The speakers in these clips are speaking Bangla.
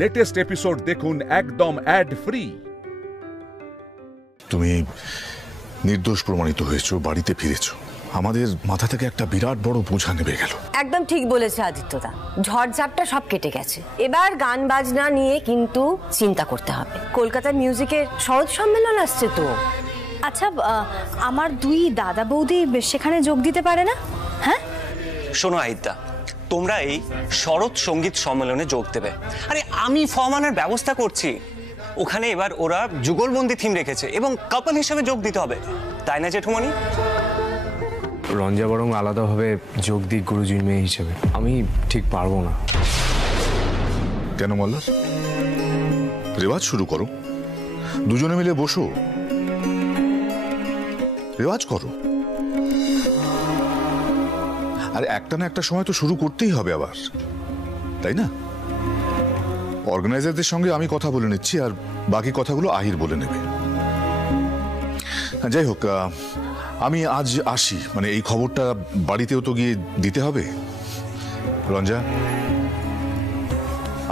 লেটেস্ট এপিসোড দেখুন একদম অ্যাড ফ্রি। তুমি নির্দোষ প্রমাণিত হয়েছো, বাড়িতে ফিরেছো, আমাদের মাথা থেকে একটা বিরাট বড় বোঝা নেমে গেল। একদম ঠিক বলেছে আদিত্যদা, ঝড়ঝাপটা সব কেটে গেছে। এবার গান বাজনা নিয়ে কিন্তু চিন্তা করতে হবে। কলকাতার মিউজিকের সহজ সম্মেলন আসছে তো। আচ্ছা, আমার দুই দাদা বৌদি সেখানে যোগ দিতে পারে না? হ্যাঁ শোনো আহিতা, তোমরা এই শরৎ সঙ্গীত সম্মেলনে যোগ দেবে। আরে আমি ফর্ম আনার ব্যবস্থা করছি। ওখানে এবার ওরা যুগলবন্দি থিম রেখেছে এবং কাপল হিসেবে যোগ দিতে হবে, তাই না জেঠুমণি? রঞ্জা বরং আলাদাভাবে যোগ দিক গুরুজির মেয়ে হিসেবে। আমি ঠিক পারবো না। কেন মল্লার? রেওয়াজ শুরু করো, দুজনে মিলে বসো, রেওয়াজ করো। আর একটা না একটা সময় তো শুরু করতেই হবে আবার, তাই না? অর্গানাইজারদের সঙ্গে আমি কথা বলে নিচ্ছি, আর বাকি কথাগুলো আহির বলে নেবে। যাই হোক, আমি আজ আসি। মানে এই খবরটা বাড়িতেও তো গিয়ে দিতে হবে। রঞ্জা,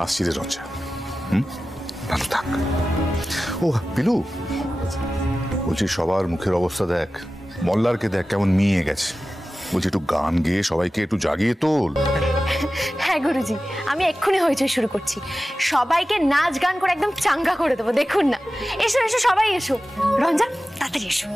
আসছি রে রঞ্জা। ভালো থাক। ও পিলু, বলছি সবার মুখের অবস্থা দেখ, মল্লারকে দেখ কেমন মিয়ে গেছে। বলছি একটু গান গেয়ে সবাইকে একটু জাগিয়ে তোল। হ্যাঁ গুরুজি, আমি এক্ষুনি হইচই শুরু করছি। সবাইকে নাচ গান করে একদম চাঙ্গা করে দেবো, দেখুন না। এসো এসো সবাই এসো। রঞ্জা তাড়াতাড়ি এসো।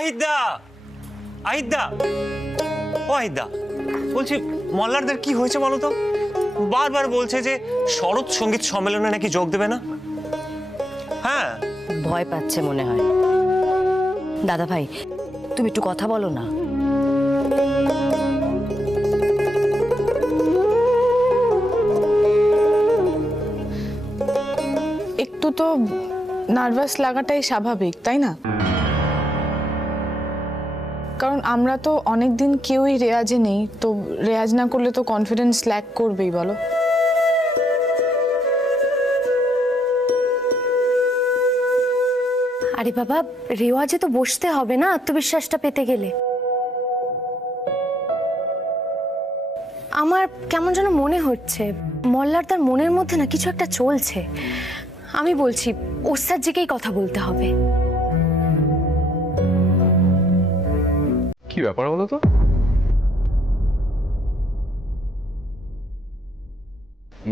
আহিদা, আহিদা, ও আহিদা, বলছি মল্লারদের কি হয়েছে বলো তো? বারবার বলছে যে শরৎ সঙ্গীত সম্মেলনে নাকি যোগ দেবে না। হ্যাঁ, ভয় পাচ্ছে মনে হয়। দাদা ভাই, তুমি একটু কথা বলো না। একটু তো নার্ভাস লাগাটাই স্বাভাবিক, তাই না? কারণ আমরা তো অনেকদিন কেউই রেয়াজে নেই, তো রেয়াজ না করলে তো কনফিডেন্স ল্যাক করবেই, বলো। আরে বাবা, রেওয়াজে তো বসতে হবে না আত্মবিশ্বাসটা পেতে গেলে। আমার কেমন যেন মনে হচ্ছে মল্লার তার মনের মধ্যে না কিছু একটা চলছে। আমি বলছি ওস্তাদজিকেই কথা বলতে হবে। কি ব্যাপার বলো তো?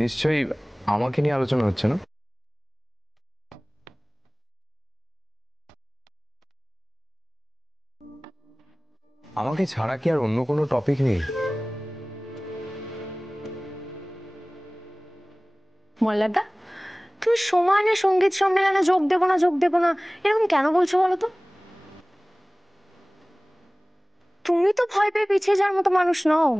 নিশ্চয়ই আমাকে নিয়ে আলোচনা হচ্ছে না? আমাকে ছাড়া কি আর অন্য কোনো টপিক নেই? মল্লারদা, তুমি সমানে সঙ্গীত সম্মেলনে যোগ দেবো না এরকম কেন বলছো বলো তো? তুমি তো ভয় পেয়ে পিছিয়ে যাওয়ার মতো মানুষ নও।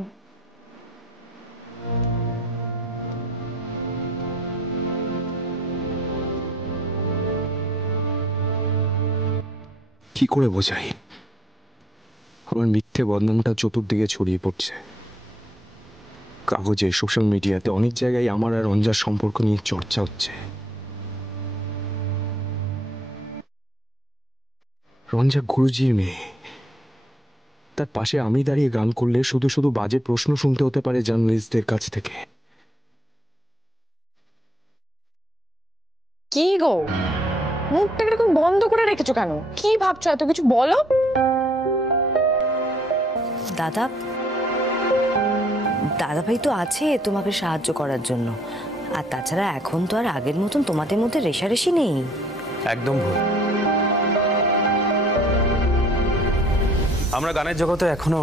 কি করে বোঝাই? আমার মিথ্যে বদনামটা চতুর্দিকে ছড়িয়ে পড়ছে। কাগজে, সোশ্যাল মিডিয়াতে অনেক জায়গায় আমার আর রঞ্জার সম্পর্ক নিয়ে চর্চা হচ্ছে। রঞ্জা গুরুজির মেয়ে, তার পাশে আমি দাঁড়িয়ে গান করলে শুধু শুধু বাজে প্রশ্ন শুনতে হতে পারে জার্নালিস্টদের কাছ থেকে। কি গো, মুখটা এরকম বন্ধ করে রেখেছো কেন? কি ভাবছো? এত কিছু বলো। দাদা, দাদা ভাই তো আছে তোমাকে সাহায্য করার জন্য। আর তাছাড়া এখন তো আর আগের মতন তোমাদের মধ্যে রেশারেশি নেই। একদম ভুল। আমরা গানের জগতে এখনো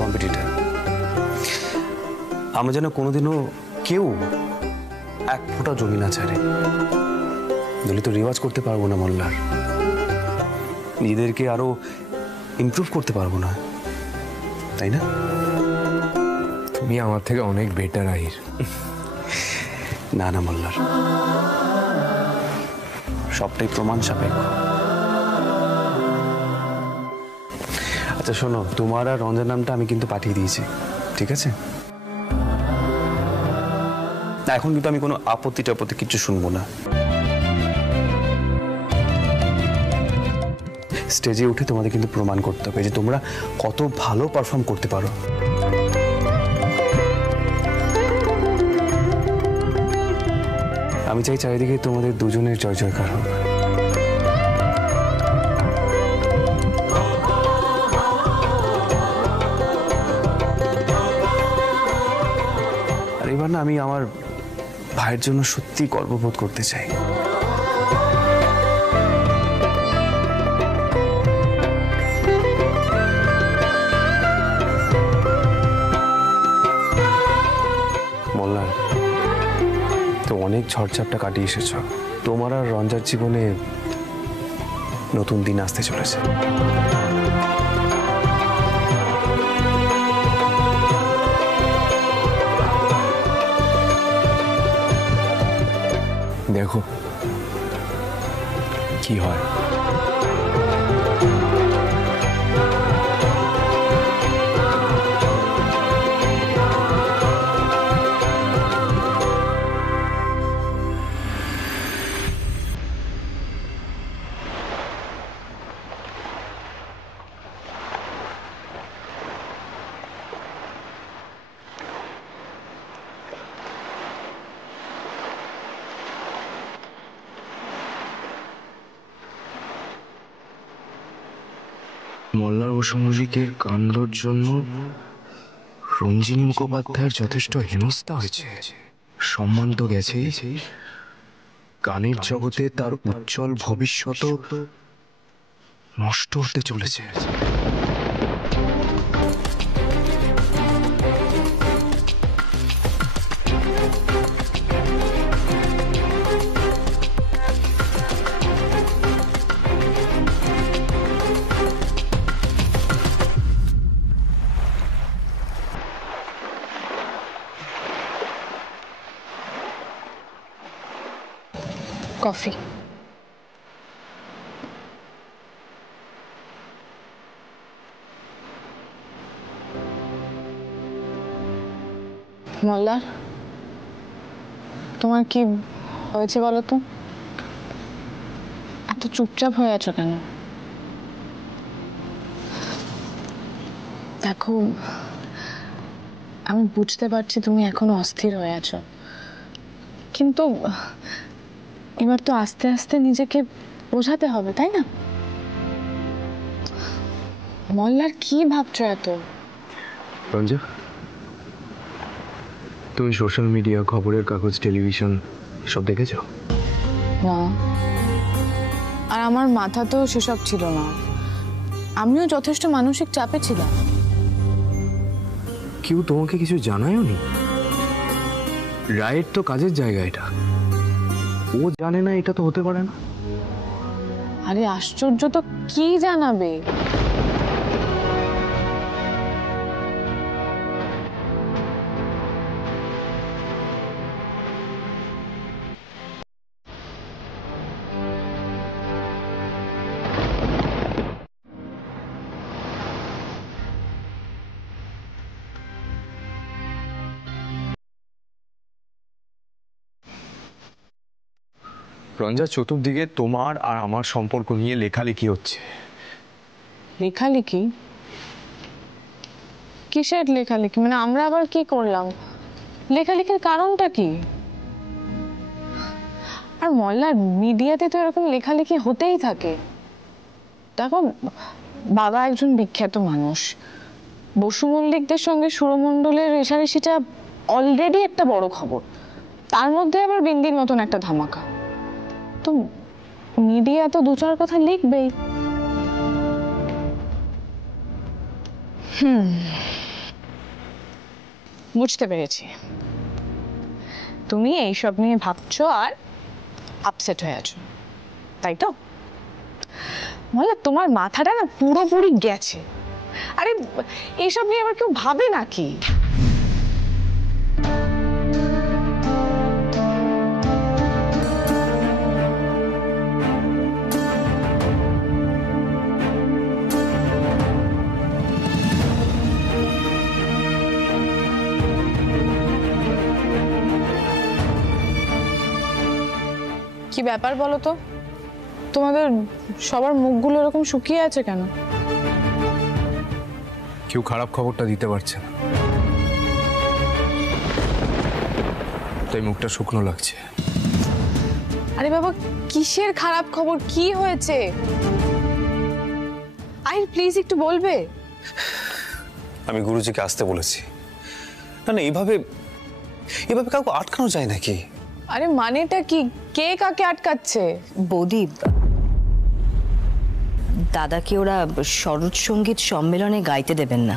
কম্পিটিটর। আমরা যেন কোনোদিনও কেউ এক ফোঁটা জমি না ছাড়ে। দলিত রেওয়াজ করতে পারবো না মল্লার, নিজেদেরকে আরো ইমপ্রুভ করতে পারবো না, তাই না? তুমি আমার থেকে অনেক বেটার আহির। না না মল্লার, সবটাই প্রমাণ সাপেক্ষ। আচ্ছা শোনো, তোমার আর রঞ্জার নামটা আমি কিন্তু পাঠিয়ে দিয়েছি, ঠিক আছে? না, এখন কিন্তু আমি কোনো আপত্তি টাপত্তি কিছু শুনবো না। স্টেজে উঠে তোমাদের কিন্তু প্রমাণ করতে হবে যে তোমরা কত ভালো পারফর্ম করতে পারো। আমি চাই চারিদিকে তোমাদের দুজনের জয় জয়কার হোক। আর এবার না আমি আমার ভাইয়ের জন্য সত্যি গর্ববোধ করতে চাই। মল্লার, তো অনেক ঝড়ঝাপটা কাটিয়ে এসেছ। তোমার আর রঞ্জার জীবনে নতুন দিন আসতে চলেছে। দেখো কি হয়। মল্লার অসামরিকের কাণ্ডর জন্য রঞ্জিনী মুখোপাধ্যায়ের যথেষ্ট হেনস্থা হয়েছে। সম্মান তো গেছেই, গানের জগতে তার উজ্জ্বল ভবিষ্যৎ নষ্ট হতে চলেছে। কফি। মল্লার, তোমার কি হয়েছে বলো তো? এত চুপচাপ হয়ে আছো কেন? দেখো, আমি বুঝতে পারছি তুমি এখনো অস্থির হয়ে আছো, কিন্তু এবার তো আস্তে আস্তে নিজেকে বোঝাতে হবে, তাই না? মল্লার, কি ভাবছো এত? রঞ্জা, তুমি সোশ্যাল মিডিয়া, খবরের কাগজ, টেলিভিশন সব দেখেছো? না, আর আমার মাথা তো সেসব ছিল না। আমিও যথেষ্ট মানসিক চাপে ছিলাম। কেউ তোমাকে কিছু জানায়ও নি? রায়ের তো কাজের জায়গা এটা, ও জানে না এটা তো হতে পারে না। আরে আশ্চর্য তো, কি জানাবে? রঞ্জা, চতুর্দিকে তোমার আর আমার সম্পর্ক নিয়ে লেখালেখি হচ্ছে। লেখালেখি? কিসের লেখালেখি? মানে আমরা আবার কি করলাম? লেখালেখির কারণটা কি? আর মল্লার, মিডিয়াতে তো এরকম লেখালেখি হতেই থাকে। দেখো, বাবা একজন বিখ্যাত মানুষ, বসু মল্লিকদের সঙ্গে সুরমণ্ডলের রেষারেষিটা অলরেডি একটা বড় খবর, তার মধ্যে আবার বিন্দির মতন একটা ধামাকা। তো মিডিয়া তো দু চার কথা লিখবেই। বুঝতে পেরেছি, তুমি এইসব নিয়ে ভাবছো আর আপসেট হয়ে আছো, তাই তো? বলো, তোমার মাথাটা না পুরোপুরি গেছে। আরে এইসব নিয়ে আবার কেউ ভাবে নাকি? কি ব্যাপার বলো তো? তোমাদের সবার মুখগুলো এরকম শুকিয়ে আছে কেন? কেউ খারাপ খবরটা দিতে পারছে না, তাই মুখটা শুকনো লাগছে। আরে বাবা, কিসের খারাপ খবর? কি হয়েছে? আহির, প্লিজ একটু বলবে? আমি গুরুজিকে আসতে বলেছি। না না, এভাবে কাউকে আটকানো যায় নাকি? আরে মানেটা কি? কে কাকে আটকাচ্ছে? বৌদি, দাদাকে ওরা শরৎ সঙ্গীত সম্মেলনে গাইতে দেবেন না।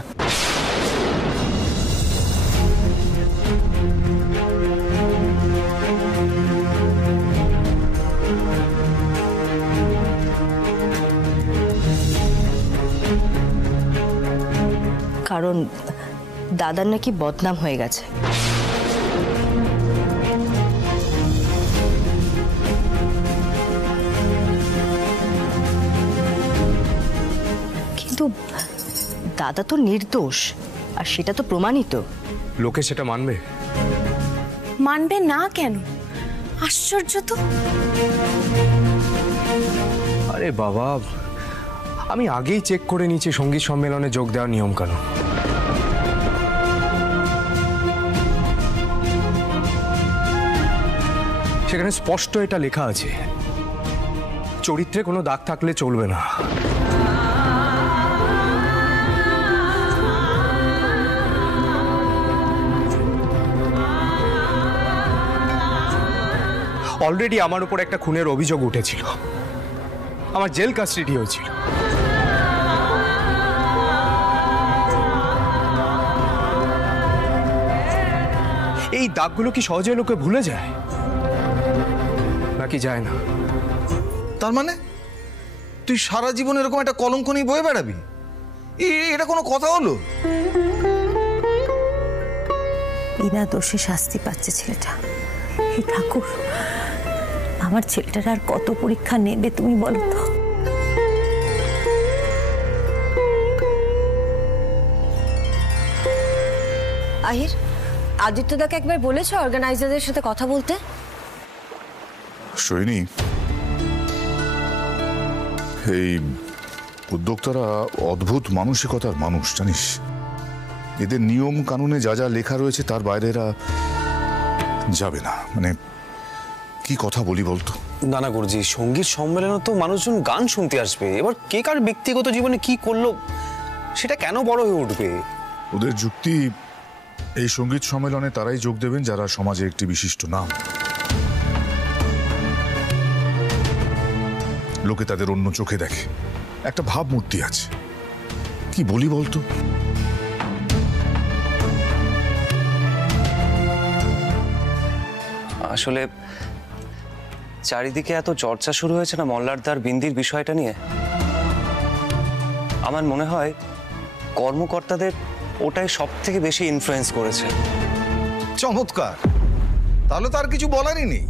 কারণ দাদার নাকি বদনাম হয়ে গেছে। কিন্তু দাদা তো নির্দোষ, আর সেটা তো প্রমাণিত। লোকে সেটা মানবে? মানবে না কেন? আশ্চর্য তো। আরে বাবা, আমি আগেই চেক করে নিয়েছি সঙ্গীত সম্মেলনে যোগ দেওয়ার নিয়ম কানুন। সেখানে স্পষ্ট এটা লেখা আছে, চরিত্রে কোনো দাগ থাকলে চলবে না। অলরেডি আমার উপর একটা খুনের অভিযোগ উঠেছিল, আমার জেল কাস্টাডি হয়েছিল। এই দাগগুলো কি সহজে লোকে ভুলে যায় নাকি যায় না? তার মানে তুই সারা জীবন এরকম একটা কলঙ্ক নিয়ে বয়ে বেড়াবি? এটা কোনো কথা হলো? বিনা দোষে শাস্তি পাচ্ছে ছেলেটা। হে ঠাকুর, আমার ছেলেটার আর কত পরীক্ষা নেবে তুমি বলো তো? আহির, আদিত্যদাকে একবার বলেছো অর্গানাইজারদের সাথে কথা বলতে? সৈনী, এই উদ্যোক্তারা অদ্ভুত মানসিকতার মানুষ, জানিস। এদের নিয়ম কানুনে যা যা লেখা রয়েছে তার বাইরে এরা যাবে না। মানে কি কথা বলি বলতো? না না গুরুজি, সঙ্গীত সম্মেলনে তো মানুষজন গান শুনতে আসবে, এবার কে কার ব্যক্তিগত জীবনে কি করলো সেটা কেন বড় হয়ে উঠবে? ওদের যুক্তি, এই সঙ্গীত সম্মেলনে তারাই যোগ দেবেন যারা সমাজে একটি বিশিষ্ট নাম। লোকে তাদের অন্য চোখে দেখে, একটা ভাবমূর্তি আছে। কি বলি বলতো? আসলে চারিদিকে এত চর্চা শুরু হয়েছে না মল্লারদার বিন্দির বিষয়টা নিয়ে, আমার মনে হয় কর্মকর্তাদের ওটাই সব থেকে বেশি ইনফ্লুয়েন্স করেছে। চমৎকার, তাহলে তো আর কিছু বলারই নেই।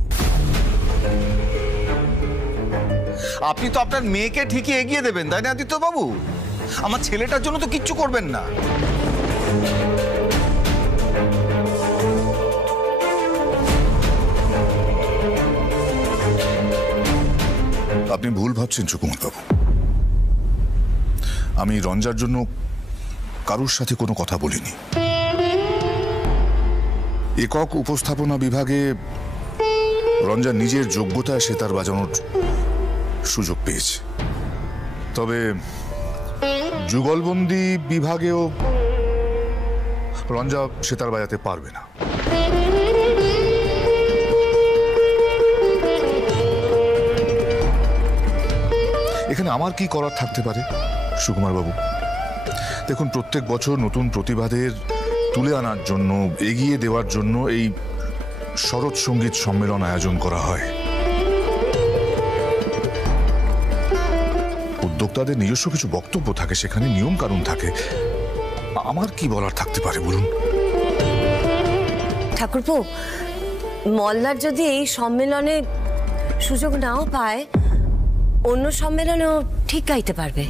আপনি তো আপনার মেয়েকে ঠিকই এগিয়ে দেবেন, তাই না আদিত্য বাবু? আমার ছেলেটার জন্য তো কিচ্ছু করবেন না। আপনি ভুল ভাবছেন সুকুমার বাবু। আমি রঞ্জার জন্য কারুর সাথে কোনো কথা বলিনি। একক উপস্থাপনা বিভাগে রঞ্জা নিজের যোগ্যতায় সেতার বাজানোর সুযোগ পেয়েছে, তবে যুগলবন্দি বিভাগেও রঞ্জা সেতার বাজাতে পারবে না। এখানে আমার কি করার থাকতে পারে সুকুমার বাবু? দেখুন, প্রত্যেক বছর নতুন প্রতিভাদের তুলে আনার জন্য, এগিয়ে দেওয়ার জন্য এই শরৎ সঙ্গীত সম্মেলন আয়োজন করা হয়। উদ্যোক্তাদের নিজস্ব কিছু বক্তব্য থাকে, সেখানে নিয়ম কানুন থাকে। আমার কি বলার থাকতে পারে বলুন? ঠাকুরপো, মল্লার যদি এই সম্মেলনে সুযোগ নাও পায়, অন্য সম্মেলনেও ঠিক গাইতে পারবে।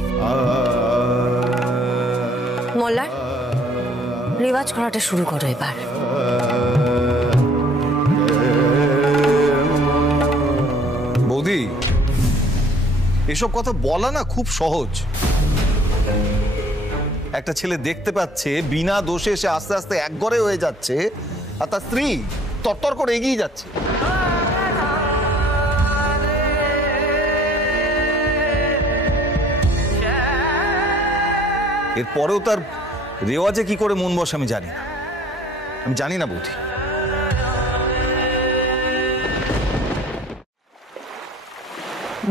মল্লার, রেওয়াজ করাটা শুরু করো এবার। বৌদি, এসব কথা বলা না খুব সহজ। একটা ছেলে দেখতে পাচ্ছে বিনা দোষে সে আস্তে আস্তে একঘরে হয়ে যাচ্ছে, আর তার স্ত্রী তরতর করে এগিয়ে যাচ্ছে। এরপরেও তার রেওয়াজে কি করে মন বসে আমি জানি না, আমি জানি না বৌদি।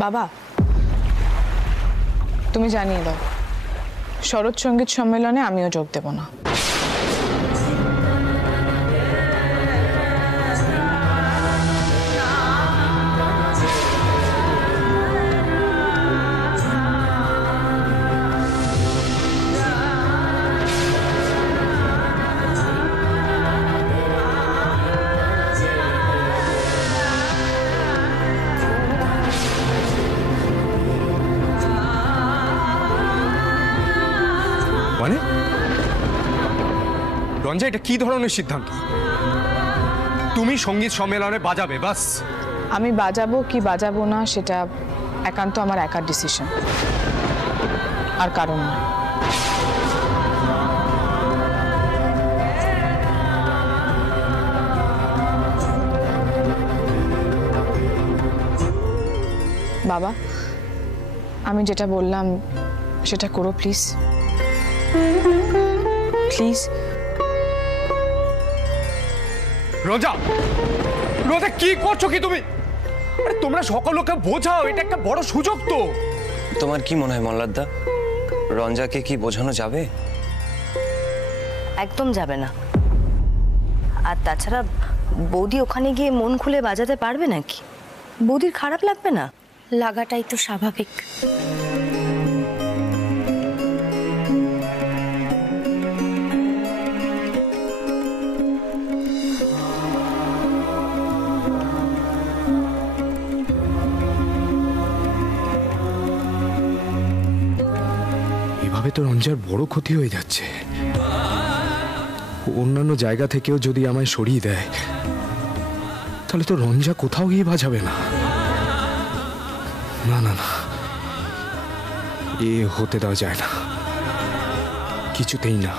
বাবা, তুমি জানিয়ে দাও শরৎ সঙ্গীত সম্মেলনে আমিও যোগ দেব না। মানে রঞ্জা, এটা কি ধরনের সিদ্ধান্ত? তুমি সঙ্গীত সম্মেলনে বাজাবে বাস? আমি বাজাবো কি বাজাবো না সেটা একান্ত আমার একার ডিসিশন, আর কারণ না। বাবা, আমি যেটা বললাম সেটা করো প্লিজ, প্লিজ। রোজা, রোজা কি করছো কি তুমি? আরে তোমরা সকল লোককে বোঝাও, এটা একটা বড় সুযোগ তো। তোমার কি মনে হয় মল্লারদা, রঞ্জাকে কি বোঝানো যাবে? একদম যাবে না। আর তাছাড়া বৌদি ওখানে গিয়ে মন খুলে বাজাতে পারবে নাকি? বৌদির খারাপ লাগবে না? লাগাটাই তো স্বাভাবিক। এভাবে তো রঞ্জার বড় ক্ষতি হয়ে যাচ্ছে। অন্যান্য জায়গা থেকেও যদি আমায় সরিয়ে দেয় তাহলে তো রঞ্জা কোথাও গিয়ে বাজাবে না। না না না, এ হতে দেওয়া যায় না, কিছুতেই না।